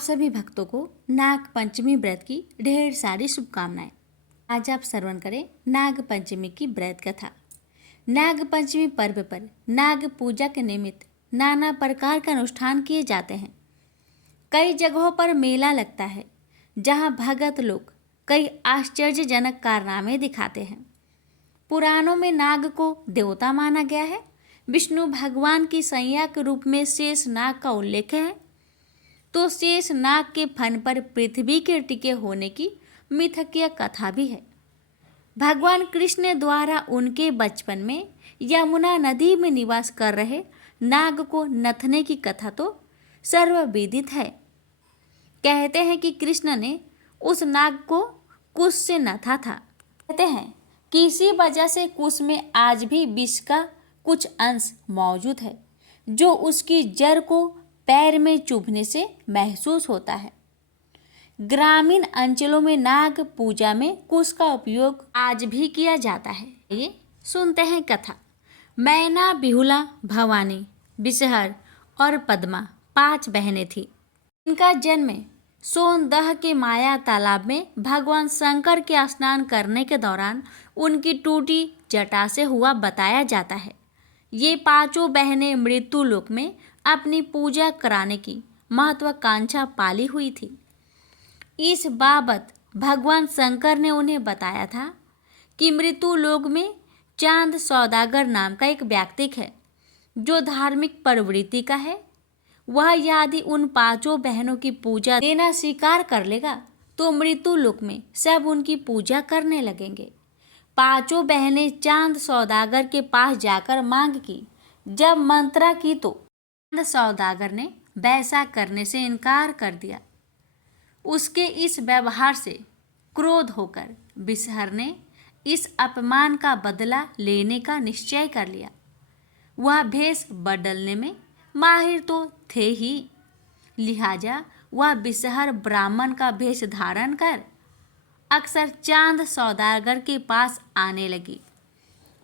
सभी भक्तों को नाग पंचमी व्रत की ढेर सारी शुभकामनाएं। आज आप श्रवण करें नाग पंचमी की व्रत कथा। नाग पंचमी पर्व पर नाग पूजा के निमित्त नाना प्रकार के अनुष्ठान किए जाते हैं। कई जगहों पर मेला लगता है जहां भगत लोग कई आश्चर्यजनक कारनामे दिखाते हैं। पुराणों में नाग को देवता माना गया है। विष्णु भगवान की संज्ञा के रूप में शेष नाग का उल्लेख है। तो शेष नाग के फन पर पृथ्वी के टिके होने की मिथकीय कथा भी है। भगवान कृष्ण द्वारा उनके बचपन में यमुना नदी में निवास कर रहे नाग को नथने की कथा तो सर्वविदित है। कहते हैं कि कृष्ण ने उस नाग को कुश से नथा था। कहते हैं कि इसी वजह से कुश में आज भी विष का कुछ अंश मौजूद है जो उसकी जड़ को पैर में चुभने से महसूस होता है। ग्रामीण अंचलों में नाग पूजा में कुश का उपयोग आज भी किया जाता है। ये सुनते हैं कथा। मैना, बिहुला, भवानी, बिसहर और पद्मा 5 बहनें थीं। इनका जन्म सोनदह के माया तालाब में भगवान शंकर के स्नान करने के दौरान उनकी टूटी जटा से हुआ बताया जाता है। ये 5 बहनें मृत्यु लोक में अपनी पूजा कराने की महत्वाकांक्षा पाली हुई थी। इस बाबत भगवान शंकर ने उन्हें बताया था कि मृत्यु लोक में चांद सौदागर नाम का एक व्यक्ति है जो धार्मिक प्रवृत्ति का है। वह यदि उन 5 बहनों की पूजा देना स्वीकार कर लेगा तो मृत्यु लोक में सब उनकी पूजा करने लगेंगे। 5 बहनें चांद सौदागर के पास जाकर मांग की। जब मंत्रा की तो चांद सौदागर ने वैसा करने से इनकार कर दिया। उसके इस व्यवहार से क्रोध होकर बिसहर ने इस अपमान का बदला लेने का निश्चय कर लिया। वह भेष बदलने में माहिर तो थे ही, लिहाजा वह बिसहर ब्राह्मण का भेष धारण कर अक्सर चांद सौदागर के पास आने लगी।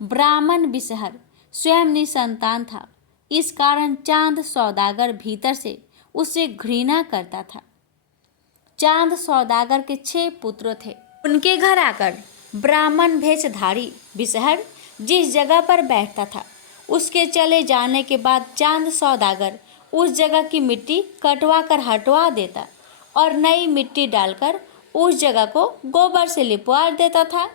ब्राह्मण बिसहर स्वयं निसंतान था। इस कारण चांद सौदागर भीतर से उससे घृणा करता था। चांद सौदागर के 6 पुत्र थे। उनके घर आकर ब्राह्मण भेषधारी बिसहर जिस जगह पर बैठता था उसके चले जाने के बाद चांद सौदागर उस जगह की मिट्टी कटवा कर हटवा देता और नई मिट्टी डालकर उस जगह को गोबर से लिपवा देता था।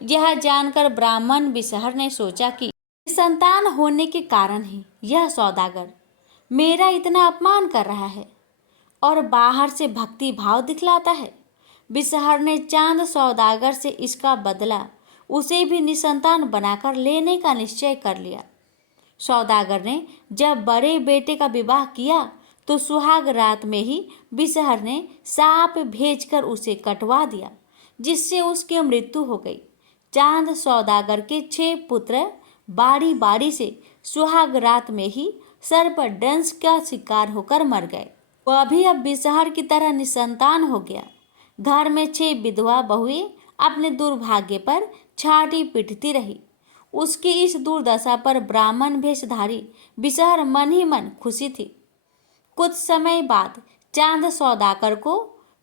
यह जानकर ब्राह्मण बिसहर ने सोचा कि संतान होने के कारण ही यह सौदागर मेरा इतना अपमान कर रहा है और बाहर से भक्ति भाव दिखलाता है। बिसहर ने चांद सौदागर से इसका बदला उसे भी निसंतान बनाकर लेने का निश्चय कर लिया। सौदागर ने जब बड़े बेटे का विवाह किया तो सुहाग रात में ही बिसहर ने सांप भेजकर उसे कटवा दिया जिससे उसकी मृत्यु हो गई। चांद सौदागर के 6 पुत्र बारी बारी से सुहाग रात में ही सर्पदंश का शिकार होकर मर गए। वह भी अब बिसहर की तरह निसंतान हो गया। घर में 6 विधवा बहुएं अपने दुर्भाग्य पर छाती पीटती रही। उसकी इस दुर्दशा पर ब्राह्मण भेषधारी बिसहर मन ही मन खुशी थी। कुछ समय बाद चांद सौदागर को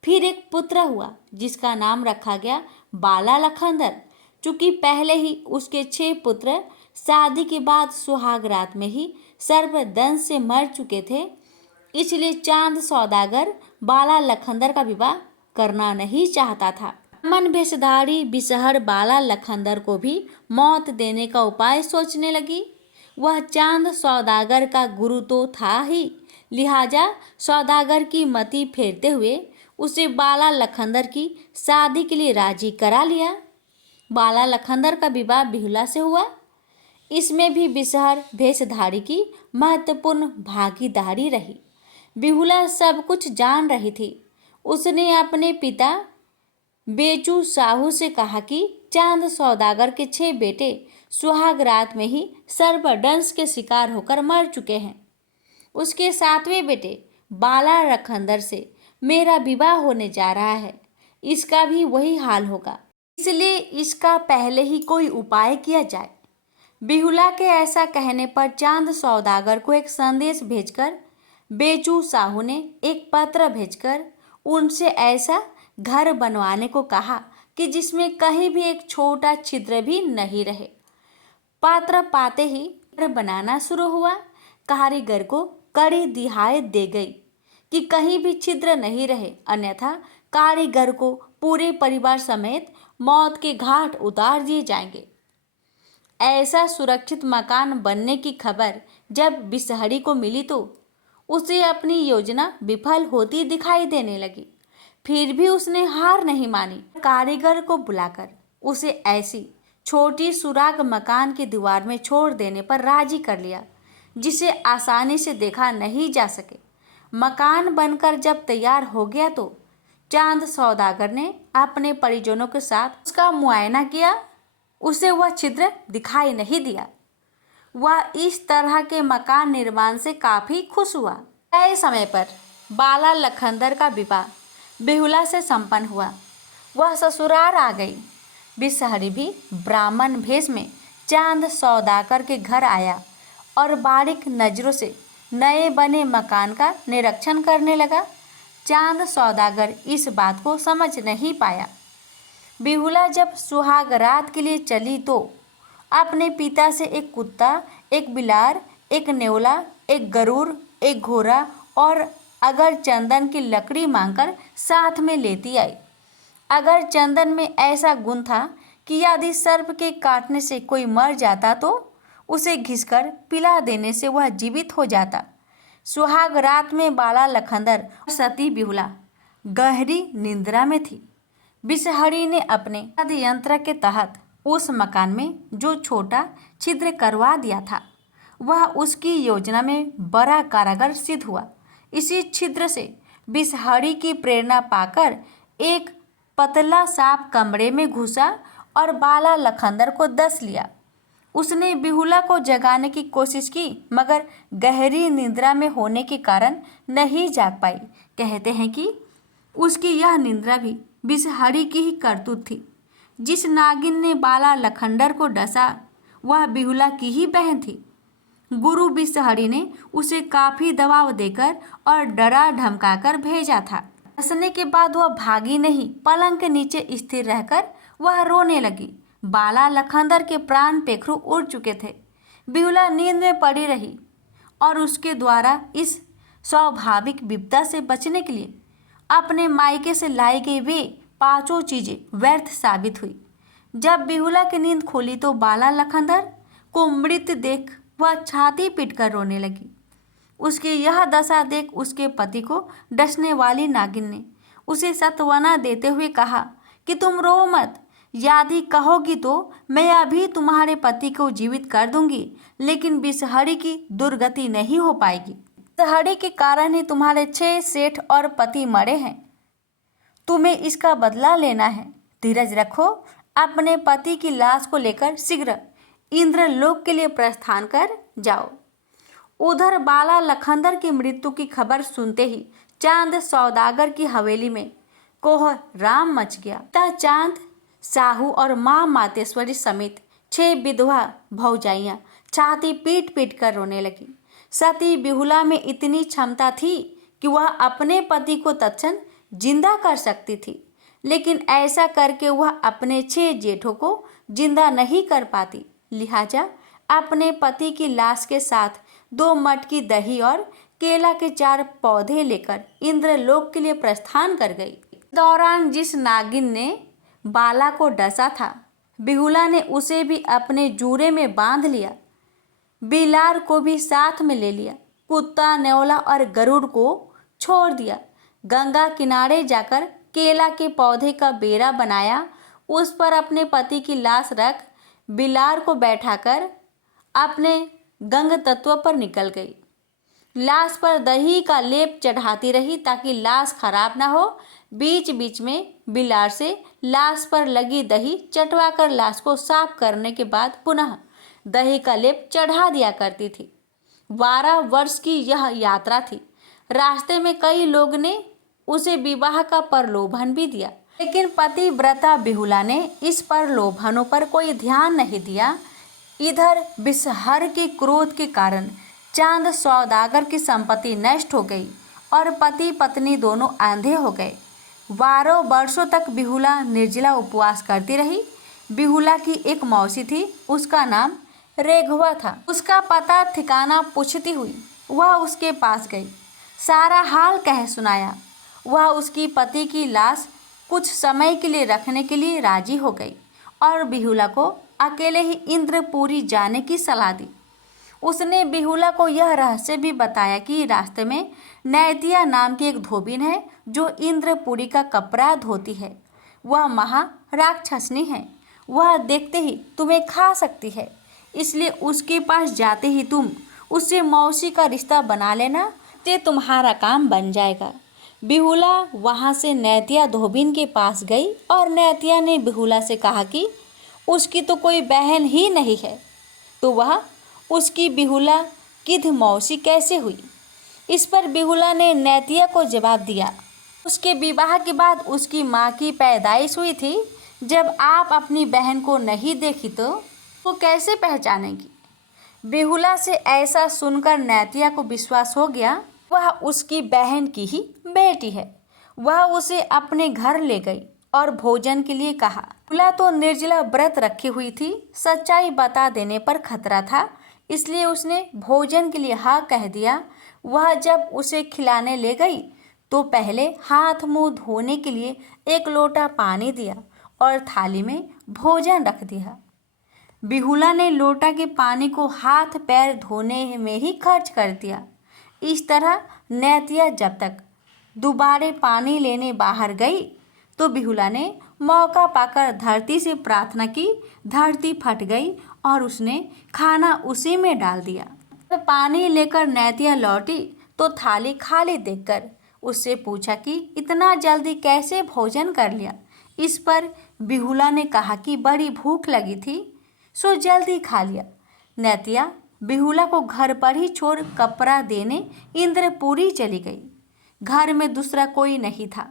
फिर एक पुत्र हुआ जिसका नाम रखा गया बाला लखंदर। चूंकि पहले ही उसके 6 पुत्र शादी के बाद सुहाग रात में ही सर्पदंश से मर चुके थे, इसलिए चांद सौदागर बाला लखंदर का विवाह करना नहीं चाहता था। मन भेषधारी बिसहर बाला लखंदर को भी मौत देने का उपाय सोचने लगी। वह चांद सौदागर का गुरु तो था ही, लिहाजा सौदागर की मति फेरते हुए उसे बाला लखंदर की शादी के लिए राजी करा लिया। बाला लखंदर का विवाह बिहुला से हुआ। इसमें भी बिसहर भेषधारी की महत्वपूर्ण भागीदारी रही। बिहुला सब कुछ जान रही थी। उसने अपने पिता बेचू साहू से कहा कि चांद सौदागर के 6 बेटे सुहाग रात में ही सर्पदंश के शिकार होकर मर चुके हैं। उसके 7वें बेटे बाला लखंदर से मेरा विवाह होने जा रहा है। इसका भी वही हाल होगा, इसलिए इसका पहले ही कोई उपाय किया जाए। बिहुला के ऐसा कहने पर चांद सौदागर को एक संदेश भेजकर बेचू साहू ने एक पत्र भेजकर उनसे ऐसा घर बनवाने को कहा कि जिसमें कहीं भी एक छोटा छिद्र भी नहीं रहे। पत्र पाते ही घर बनाना शुरू हुआ। कारीगर को कड़ी दिहायत दे गई कि कहीं भी छिद्र नहीं रहे, अन्यथा कारीगर को पूरे परिवार समेत मौत के घाट उतार दिए जाएंगे। ऐसा सुरक्षित मकान बनने की खबर जब बिसहरी को मिली तो उसे अपनी योजना विफल होती दिखाई देने लगी। फिर भी उसने हार नहीं मानी। कारीगर को बुलाकर उसे ऐसी छोटी सुराग मकान की दीवार में छोड़ देने पर राजी कर लिया जिसे आसानी से देखा नहीं जा सके। मकान बनकर जब तैयार हो गया तो चांद सौदागर ने अपने परिजनों के साथ उसका मुआयना किया। उसे वह छिद्र दिखाई नहीं दिया। वह इस तरह के मकान निर्माण से काफी खुश हुआ। तय समय पर बाला लखनदर का विवाह बेहुला से संपन्न हुआ। वह ससुराल आ गई। बिसहरी भी ब्राह्मण भेष में चांद सौदागर के घर आया और बारीक नजरों से नए बने मकान का निरीक्षण करने लगा। चांद सौदागर इस बात को समझ नहीं पाया। बेहुला जब सुहाग रात के लिए चली तो अपने पिता से एक कुत्ता, एक बिलार, एक नेवला, एक गरुड़, एक घोड़ा और अगर चंदन की लकड़ी मांगकर साथ में लेती आई। अगर चंदन में ऐसा गुण था कि यदि सर्प के काटने से कोई मर जाता तो उसे घिसकर पिला देने से वह जीवित हो जाता। सुहाग रात में बाला लखनदर सती बेहुला गहरी निंद्रा में थी। बिसहरी ने अपने यंत्र के तहत उस मकान में जो छोटा छिद्र करवा दिया था वह उसकी योजना में बड़ा कारगर सिद्ध हुआ। इसी छिद्र से बिसहरी की प्रेरणा पाकर एक पतला सांप कमरे में घुसा और बाला लखनदर को डस लिया। उसने बेहुला को जगाने की कोशिश की मगर गहरी निद्रा में होने के कारण नहीं जाग पाई। कहते हैं कि उसकी यह निद्रा भी बिसहरी की ही करतूत थी। जिस नागिन ने बाला लखनदर को डसा वह बेहुला की ही बहन थी। गुरु बिसहरी ने उसे काफी दबाव देकर और डरा धमकाकर भेजा था। डसने के बाद वह भागी नहीं, पलंग के नीचे स्थिर रहकर वह रोने लगी। बाला लखनदर के प्राण पेखरू उड़ चुके थे। बेहुला नींद में पड़ी रही और उसके द्वारा इस स्वाभाविक विपदा से बचने के लिए अपने मायके से लाई गई वे पांचों चीजें व्यर्थ साबित हुई। जब बेहुला की नींद खोली तो बाला लखनदर को मृत देख वह छाती पीटकर रोने लगी। उसकी यह दशा देख उसके पति को डसने वाली नागिन ने उसे सांत्वना देते हुए कहा कि तुम रो मत, यदि कहोगी तो मैं अभी तुम्हारे पति को जीवित कर दूंगी, लेकिन बिसहरी की दुर्गति नहीं हो पाएगी। बिसहरी के कारण ही तुम्हारे 6 सेठ और पति मरे हैं। तुम्हें इसका बदला लेना है। धीरज रखो। अपने पति की लाश को लेकर शीघ्र इंद्रलोक के लिए प्रस्थान कर जाओ। उधर बाला लखनदर की मृत्यु की खबर सुनते ही चांद सौदागर की हवेली में कोहराम मच गया। पिता चांद साहू और माँ मातेश्वरी समेत 6 विधवा भौजाइयाँ छाती पीट पीट कर रोने लगी। सती बेहुला में इतनी क्षमता थी कि वह अपने पति को तत्क्षण जिंदा कर सकती थी, लेकिन ऐसा करके वह अपने 6 जेठों को जिंदा नहीं कर पाती। लिहाजा अपने पति की लाश के साथ 2 मटकी दही और केला के 4 पौधे लेकर इंद्रलोक के लिए प्रस्थान कर गई। दौरान जिस नागिन ने बाला को डसा था, बेहुला ने उसे भी अपने जूरे में बांध लिया। बिलार को भी साथ में ले लिया। कुत्ता, नेवला और गरुड़ को छोड़ दिया। गंगा किनारे जाकर केला के पौधे का बेरा बनाया। उस पर अपने पति की लाश रख बिलार को बैठाकर अपने गंग तत्व पर निकल गई। लाश पर दही का लेप चढ़ाती रही ताकि लाश खराब ना हो। बीच बीच में बिलार से लाश पर लगी दही चटवाकर लाश को साफ करने के बाद पुनः दही का लेप चढ़ा दिया करती थी। 12 वर्ष की यह यात्रा थी। रास्ते में कई लोग ने उसे विवाह का प्रलोभन भी दिया, लेकिन पतिव्रता बेहुला ने इस प्रलोभनों पर कोई ध्यान नहीं दिया। इधर बिसहर के क्रोध के कारण चांद सौदागर की संपत्ति नष्ट हो गई और पति पत्नी दोनों अंधे हो गए। 12 वर्षों तक बिहुला निर्जला उपवास करती रही। बिहुला की एक मौसी थी, उसका नाम रेघवा था। उसका पता ठिकाना पूछती हुई वह उसके पास गई, सारा हाल कह सुनाया। वह उसकी पति की लाश कुछ समय के लिए रखने के लिए राजी हो गई और बिहुला को अकेले ही इंद्रपुरी जाने की सलाह दी। उसने बिहुला को यह रहस्य भी बताया कि रास्ते में नैतिया नाम की एक धोबिन है जो इंद्रपुरी का कपड़ा धोती है। वह महाराक्षसनी है, वह देखते ही तुम्हें खा सकती है, इसलिए उसके पास जाते ही तुम उससे मौसी का रिश्ता बना लेना, ते तुम्हारा काम बन जाएगा। बिहुला वहाँ से नैतिया धोबिन के पास गई और नैतिया ने बिहुला से कहा कि उसकी तो कोई बहन ही नहीं है, तो वह उसकी बिहुला किध मौसी कैसे हुई। इस पर बिहुला ने नैतिया को जवाब दिया, उसके विवाह के बाद उसकी माँ की पैदाइश हुई थी। जब आप अपनी बहन को नहीं देखी तो वो कैसे पहचानेगी। बिहुला से ऐसा सुनकर नैतिया को विश्वास हो गया वह उसकी बहन की ही बेटी है। वह उसे अपने घर ले गई और भोजन के लिए कहा। बिहुला तो निर्जला व्रत रखी हुई थी, सच्चाई बता देने पर खतरा था, इसलिए उसने भोजन के लिए हाँ कह दिया। वह जब उसे खिलाने ले गई तो पहले हाथ मुंह धोने के लिए एक लोटा पानी दिया और थाली में भोजन रख दिया। बिहुला ने लोटा के पानी को हाथ पैर धोने में ही खर्च कर दिया। इस तरह नैतिया जब तक दोबारे पानी लेने बाहर गई तो बिहुला ने मौका पाकर धरती से प्रार्थना की। धरती फट गई और उसने खाना उसी में डाल दिया। जब पानी लेकर नैतिया लौटी तो थाली खाली देखकर उससे पूछा कि इतना जल्दी कैसे भोजन कर लिया। इस पर बिहुला ने कहा कि बड़ी भूख लगी थी सो जल्दी खा लिया। नैतिया बिहुला को घर पर ही छोड़ कपड़ा देने इंद्रपुरी चली गई। घर में दूसरा कोई नहीं था।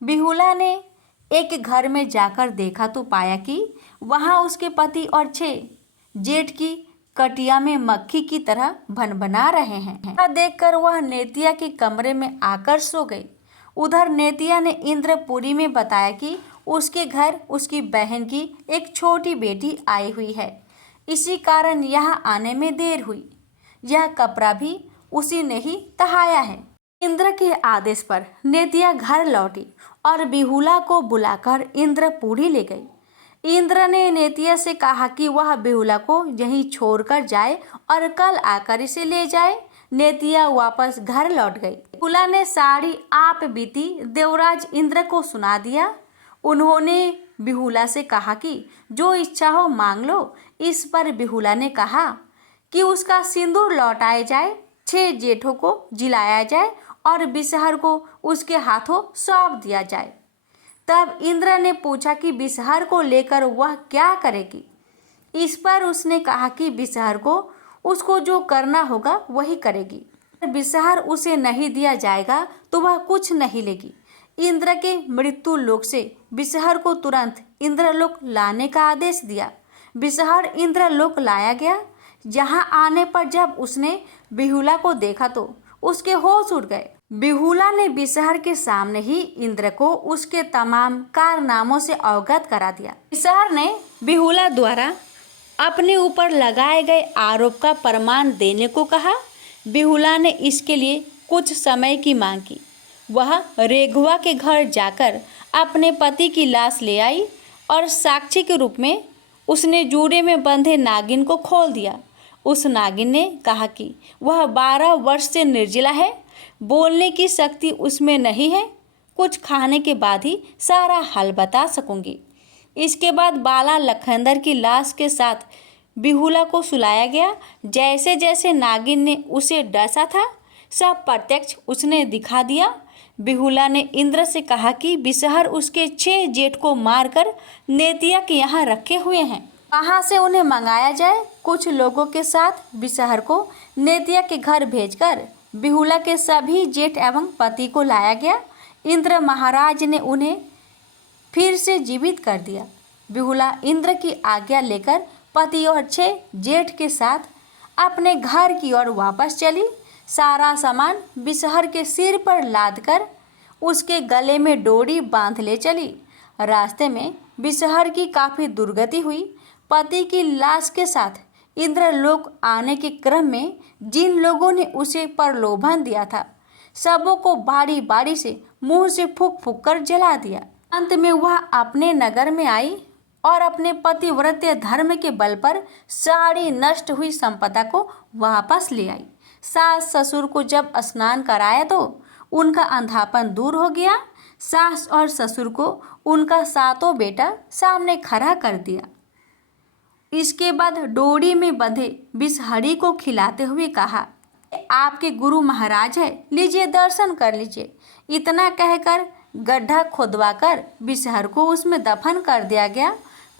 बिहुला ने एक घर में जाकर देखा तो पाया कि वहाँ उसके पति और 6 जेठ की कटिया में मक्खी की तरह भनभना रहे हैं। देखकर वह नेतिया के कमरे में आकर सो गई। उधर नेतिया ने इंद्रपुरी में बताया कि उसके घर उसकी बहन की एक छोटी बेटी आई हुई है, इसी कारण यहाँ आने में देर हुई। यह कपड़ा भी उसी ने ही तहाया है। इंद्र के आदेश पर नेतिया घर लौटी और बिहुला को बुलाकर इंद्रपुरी ले गई। इंद्र ने नेतिया से कहा कि वह बिहुला को यहीं छोड़कर जाए और कल आकर इसे ले जाए। नेतिया वापस घर लौट गई। बिहुला ने सारी आप बीती देवराज इंद्र को सुना दिया। उन्होंने बिहुला से कहा कि जो इच्छा हो मांग लो। इस पर बिहुला ने कहा कि उसका सिंदूर लौटाया जाए, 6 जेठों को जिलाया जाए और बिसहर को उसके हाथों सौंप दिया जाए। तब इंद्र ने पूछा कि बिसहर को लेकर वह क्या करेगी। इस पर उसने कहा कि बिसहर को उसको जो करना होगा वही करेगी। बिसहर उसे नहीं दिया जाएगा तो वह कुछ नहीं लेगी। इंद्र के मृत्यु लोक से बिसहर को तुरंत इंद्रलोक लाने का आदेश दिया। बिसहर इंद्रलोक लाया गया। यहाँ आने पर जब उसने बिहुला को देखा तो उसके होश उड़ गए। बिहुला ने बिसहर के सामने ही इंद्र को उसके तमाम कारनामों से अवगत करा दिया। बिसहर ने बिहुला द्वारा अपने ऊपर लगाए गए आरोप का प्रमाण देने को कहा। बिहुला ने इसके लिए कुछ समय की मांग की। वह रेघवा के घर जाकर अपने पति की लाश ले आई और साक्षी के रूप में उसने जूड़े में बंधे नागिन को खोल दिया। उस नागिन ने कहा कि वह 12 वर्ष से निर्जला है, बोलने की शक्ति उसमें नहीं है, कुछ खाने के बाद ही सारा हाल बता सकूंगी। इसके बाद बाला लखनदर की लाश के साथ बिहुला को सुलाया गया। जैसे जैसे नागिन ने उसे डसा था सब प्रत्यक्ष उसने दिखा दिया। बिहुला ने इंद्र से कहा कि बिसहर उसके 6 जेठ को मारकर नेतिया के यहाँ रखे हुए हैं, वहाँ से उन्हें मंगाया जाए। कुछ लोगों के साथ बिसहर को नेतिया के घर भेजकर बिहुला के सभी जेठ एवं पति को लाया गया। इंद्र महाराज ने उन्हें फिर से जीवित कर दिया। बिहुला इंद्र की आज्ञा लेकर पति और 6 जेठ के साथ अपने घर की ओर वापस चली। सारा सामान बिसहर के सिर पर लादकर उसके गले में डोरी बांध ले चली। रास्ते में बिसहर की काफी दुर्गति हुई। पति की लाश के साथ इंद्रलोक आने के क्रम में जिन लोगों ने उसे प्रलोभन दिया था, सबों को बारी बारी से मुंह से फूंक फूंक कर जला दिया। अंत में वह अपने नगर में आई और अपने पतिव्रत्य धर्म के बल पर सारी नष्ट हुई संपदा को वापस ले आई। सास ससुर को जब स्नान कराया तो उनका अंधापन दूर हो गया। सास और ससुर को उनका सातों बेटा सामने खड़ा कर दिया। इसके बाद डोरी में बंधे बिसहरी को खिलाते हुए कहा, आपके गुरु महाराज है, लीजिए दर्शन कर लीजिए। इतना कहकर गड्ढा खुदवाकर बिसहर को उसमें दफन कर दिया गया।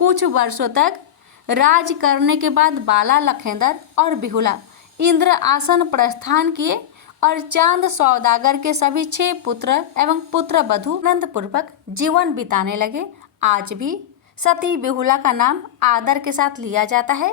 कुछ वर्षों तक राज करने के बाद बाला लखेंद्र और बिहुला इंद्र आसन प्रस्थान किए और चांद सौदागर के सभी 6 पुत्र एवं पुत्र वधू आनंदपूर्वक जीवन बिताने लगे। आज भी सती बिहुला का नाम आदर के साथ लिया जाता है।